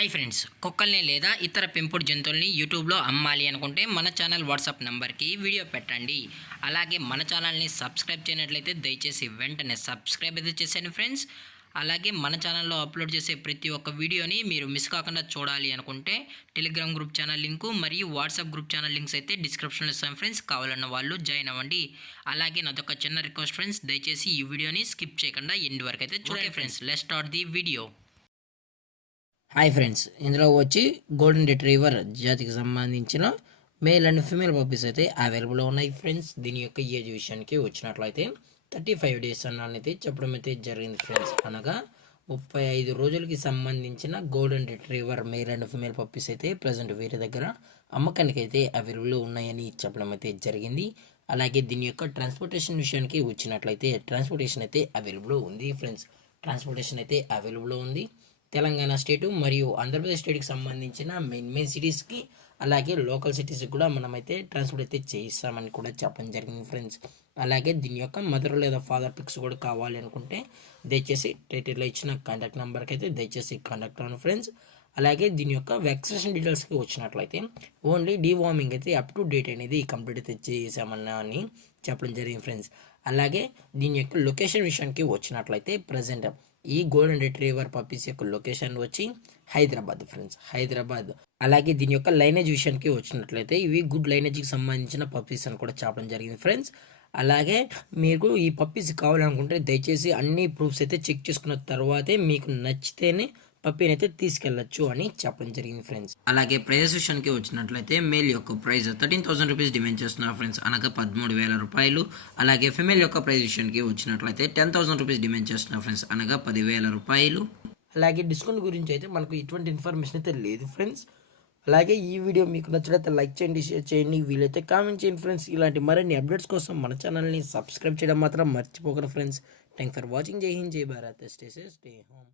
Hi friends, కుక్కల్ని లేదా ఇతర పెంపుడు జంతువుల్ని యూట్యూబ్లో అమ్మాలి అనుకుంటే మన ఛానల్ వాట్సాప్ నెంబర్కి వీడియో పెట్టండి. అలాగే మన ఛానల్ని సబ్స్క్రైబ్ చేయనట్లయితే దయచేసి వెంటనే సబ్స్క్రైబ్ అయితే చేసేయండి ఫ్రెండ్స్. అలాగే మన ఛానల్లో అప్లోడ్ చేసే ప్రతి ఒక్క వీడియోని మీరు మిస్ కాకుండా చూడాలి అనుకుంటే టెలిగ్రామ్ గ్రూప్ ఛానల్ లింకు మరియు వాట్సాప్ గ్రూప్ ఛానల్ లింక్స్ అయితే డిస్క్రిప్షన్లో ఇస్తాం ఫ్రెండ్స్. కావాలన్న వాళ్ళు జాయిన్ అవ్వండి. అలాగే నాదొక చిన్న రిక్వెస్ట్ ఫ్రెండ్స్, దయచేసి ఈ వీడియోని స్కిప్ చేయకుండా ఎండ్ వరకు అయితే చూడండి friends. Let's start the video. Hi friends, ఇందులో వచ్చి గోల్డెన్ రిట్రీవర్ జాతికి సంబంధించిన మేల్ అండ్ ఫీమేల్ పప్పీస్ అయితే అవైలబుల్ ఉన్నాయి ఫ్రెండ్స్. దీని యొక్క ఏజ్ విషయానికి వచ్చినట్లయితే 35 డేస్ అన్నది చెప్పడం అయితే జరిగింది ఫ్రెండ్స్. అనగా 35 రోజులకి సంబంధించిన golden retriever male and female puppies అయితే ప్రజెంట్ వీరి దగ్గర అమ్మకానికి అయితే అవైలబుల్ ఉన్నాయని చెప్పడం అయితే జరిగింది. అలాగే దీని యొక్క ట్రాన్స్పోర్టేషన్ విషయానికి వచ్చినట్లయితే ట్రాన్స్పోర్టేషన్ అయితే అవైలబుల్ ఉంది ఫ్రెండ్స్. ట్రాన్స్పోర్టేషన్ అయితే అవైలబుల్ ఉంది. తెలంగాణ స్టేటు మరియు ఆంధ్రప్రదేశ్ స్టేట్కి సంబంధించిన మెయిన్ సిటీస్కి అలాగే లోకల్ సిటీస్కి కూడా మనమైతే ట్రాన్స్పోర్ట్ అయితే చేయిస్తామని కూడా చెప్పడం జరిగింది ఫ్రెండ్స్. అలాగే దీని యొక్క మదర్ లేదా ఫాదర్ పిక్స్ కూడా కావాలి అనుకుంటే దయచేసి టైటిల్లో ఇచ్చిన కాంటాక్ట్ నెంబర్కి అయితే దయచేసి కాంటాక్ట్ అవ్వండి ఫ్రెండ్స్. అలాగే దీని యొక్క వ్యాక్సినేషన్ డీటెయిల్స్కి వచ్చినట్లయితే ఓన్లీ డీవార్మింగ్ అయితే అప్ టు డేట్ అనేది కంప్లీట్ అయితే చేసామన్నా అని చెప్పడం జరిగింది ఫ్రెండ్స్. అలాగే దీని యొక్క లొకేషన్ విషయానికి వచ్చినట్లయితే ప్రజెంట్ ఈ గోల్డెన్ రిట్రీవర్ పప్పీస్ యొక్క లొకేషన్ వచ్చి హైదరాబాద్ ఫ్రెండ్స్, హైదరాబాద్. అలాగే దీని యొక్క లైనేజ్ విషయానికి వచ్చినట్లయితే ఇవి గుడ్ లైనేజ్కి సంబంధించిన పప్పీస్ అని కూడా చెప్పడం జరిగింది ఫ్రెండ్స్. అలాగే మీకు ఈ పప్పీస్ కావాలనుకుంటే దయచేసి అన్ని ప్రూఫ్స్ అయితే చెక్ చేసుకున్న తర్వాతే మీకు నచ్చితేనే పప్పీని అయితే తీసుకెళ్ళచ్చు అని చెప్పడం జరిగింది ఫ్రెండ్స్. అలాగే ప్రైజెస్ విషయానికి వచ్చినట్లయితే మేల్ యొక్క ప్రైస్ 13,000 రూపీస్ డిమాండ్ చేస్తున్నారు ఫ్రెండ్స్, అనగా 13,000 రూపాయలు. అలాగే ఫిమేల్ యొక్క ప్రైస్ విషయానికి వచ్చినట్లయితే 10,000 రూపీస్ డిమాండ్ చేస్తున్నారు ఫ్రెండ్స్, అనగా 10,000 రూపాయలు. అలాగే డిస్కౌంట్ గురించి అయితే మనకు ఎటువంటి ఇన్ఫర్మేషన్ అయితే లేదు ఫ్రెండ్స్. అలాగే ఈ వీడియో మీకు నచ్చినట్లయితే లైక్ చేయండి, షేర్ చేయండి, వీలైతే కామెంట్ చేయండి ఫ్రెండ్స్. ఇలాంటి మరిన్ని అప్డేట్స్ కోసం మన ఛానల్ని సబ్స్క్రైబ్ చేయడం మాత్రం మర్చిపోకండి ఫ్రెండ్స్. Thank for watching. జై హింద్, జై Bharat, stay safe, stay home.